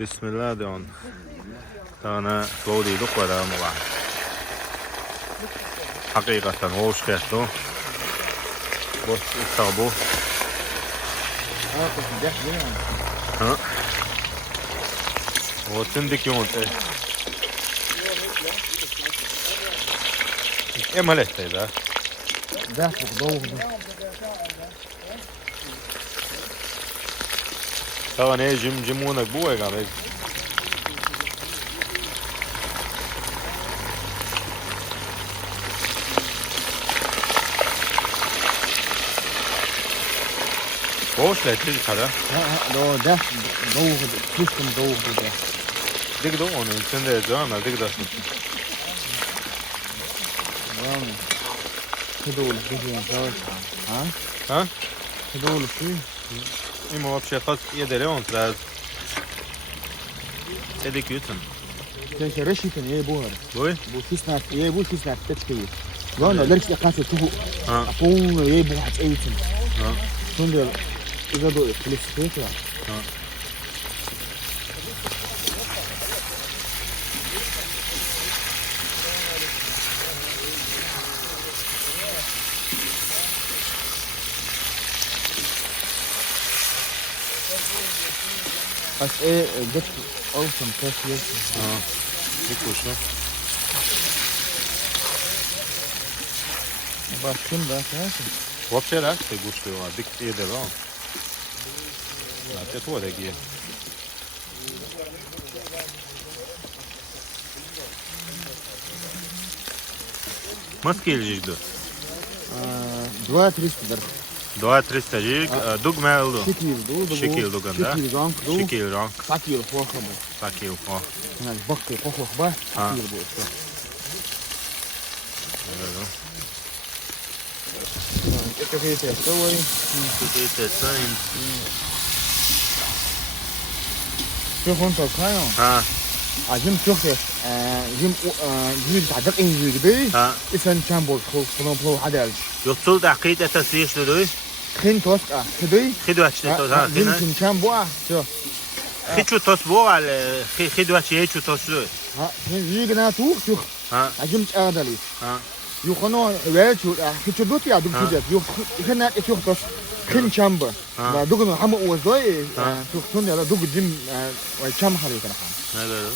Bismillah diyorsun. Tane doğruyduk var ama var. Hakikaten hoş geldin. Boş bu. Ha? O tündik yumurta. Emalette da. ده ضوء Tamam ne cimunak bu ya galiba. Hoş letti kadar. ده ضوء كيفكم ضوء ده Dik de onun içinde canlar dik de. يعني هدول بيجي ها Ha? هدول فيه Ima вообще ход едere он сразу. Edik yutun. كان رشيت ايه بوهر Boy? بو فيسنا ايه بو فيسنا تشكي وانا لرش قاسو تهو Ha. اقوم ايه بو حت ايتن Ha. كون اذا دو فلوس فيك Ha. بس ايه جبت اوسم كاس يرسم Ha. Dik kuşu. بس كم ده كاسو Вообще раз ты гушлю, а dik едere он. Ja, det tror jeg ikke. Nasıl gelecekti? 2-3 درهم 2-3 jig, dug me oldu. شكل دو Şekil duganda. شكل زانك دو Şekil rank, شكل فوق خبر sakil fa. هنا البقي فوق خبر شكل بو انت في تسوي Kukete sayın. شو انت كايون Ha, عجم شوف جيم جيم تعدق ان جيبي ha. اسن كامبول خلو حدا Yoksul da kıyt etası yeşledi. خين توسكا خدي Khidu açtı to ha. يمكن كامبو شو Khichu tos bu al. Khidu açı yeçu toslu. ها يجينا تو شو Ha, عجم ادلي ha. يخنو ويلشو خيتو دوت يا دوك جت يخ خنا يخ توس خين كامبو ما دوك حمو وزوي شو خن يلا دوك جيم وكام خلي كده Ne dedi?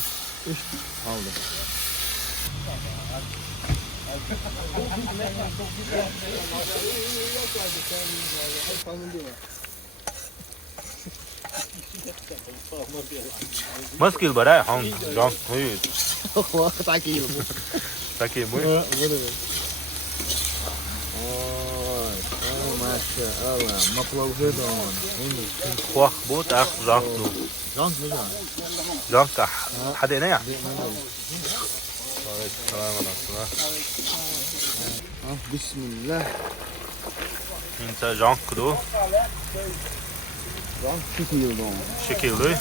هاولد Maskil bara han rank koyu. هو تعكيل Sakil bu. ما شاء الله مطلوب هدون Kuak bu tak rank du. جانك مجان Rank kah. Hadi ne ya? Selam aleykum. بسم الله Inta rank du. جانك شكل دون Şekilli.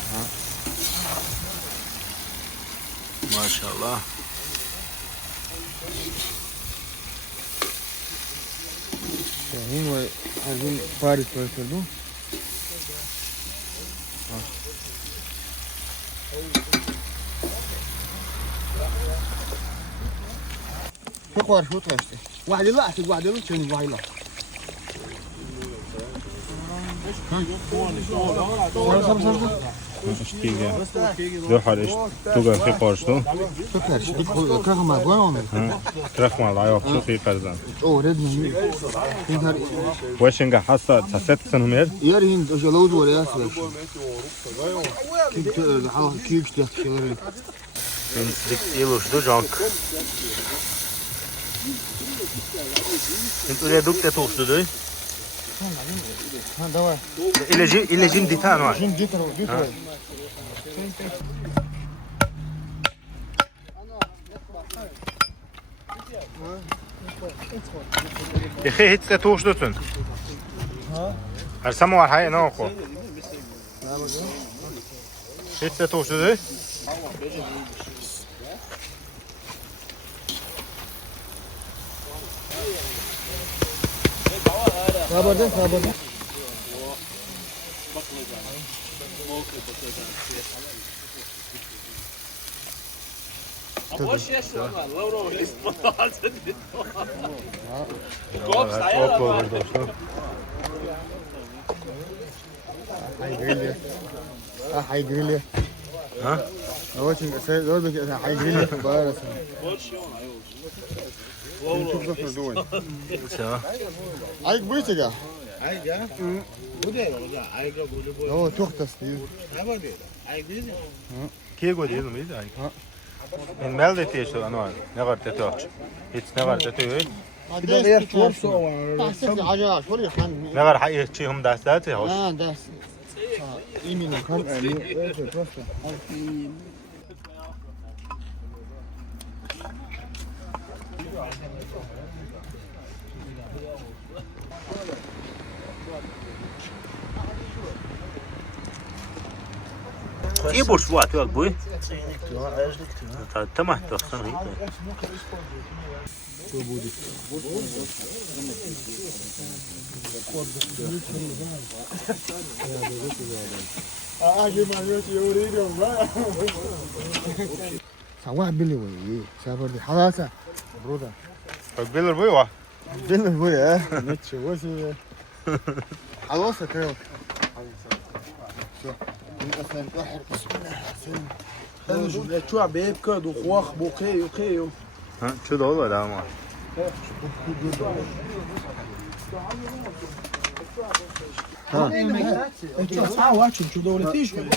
Maşallah. هو عايزين فارس ويسلو شو قوار شو طلعتي واحد لا أحسن واحد لا شنو واحد لا Stiga. Du har tuga khiparshtu. فكر شو كذا ما قوي Krakhmal ayaqtu khipardan. أوه ردنا ينهار Washinga hasa taset sanmer. يارين إيش لوز ولا ياسر كيف حاول كيف تحكي Dik ilushdu rank. Intu duk te toshtu du. ها دواء İlacım ditan var. جيم جيتر جيتر Hiç te toştutun. Her zaman var hayır ne oku. Hiç te toştu du. خبردن خبردن Boş ya şu an. Lauro İsmail. Hop oldu. هيجري هيجري ها؟ هو هيجري بقى Boş ya. شوف ده دول Tamam. هيك بيتجا Ayga. Bu da ya. Ayga bu. هو تختص دي Ne var diyor? Ayga değil mi? Kego değil mi? En mel de tiye şu anı. Ne kadar tete var? Hiç ne kadar tete yok. Bir de yer çok soğuk var. تحسب عجاج شو اللي خان Ne kadar hayır çiğim dersler hoş. ده يمين كم İyi boş bu atıyor bu. Tamam tamam. سواء بيلي وي سافر دي حراسة برودا Bilir bu ya. بيلي وي نتش وسي حراسة كده Şu an beyip kördü. Kuak bokeyo. Ha, şu da olur ama. Sağ var çünkü doğru değil mi?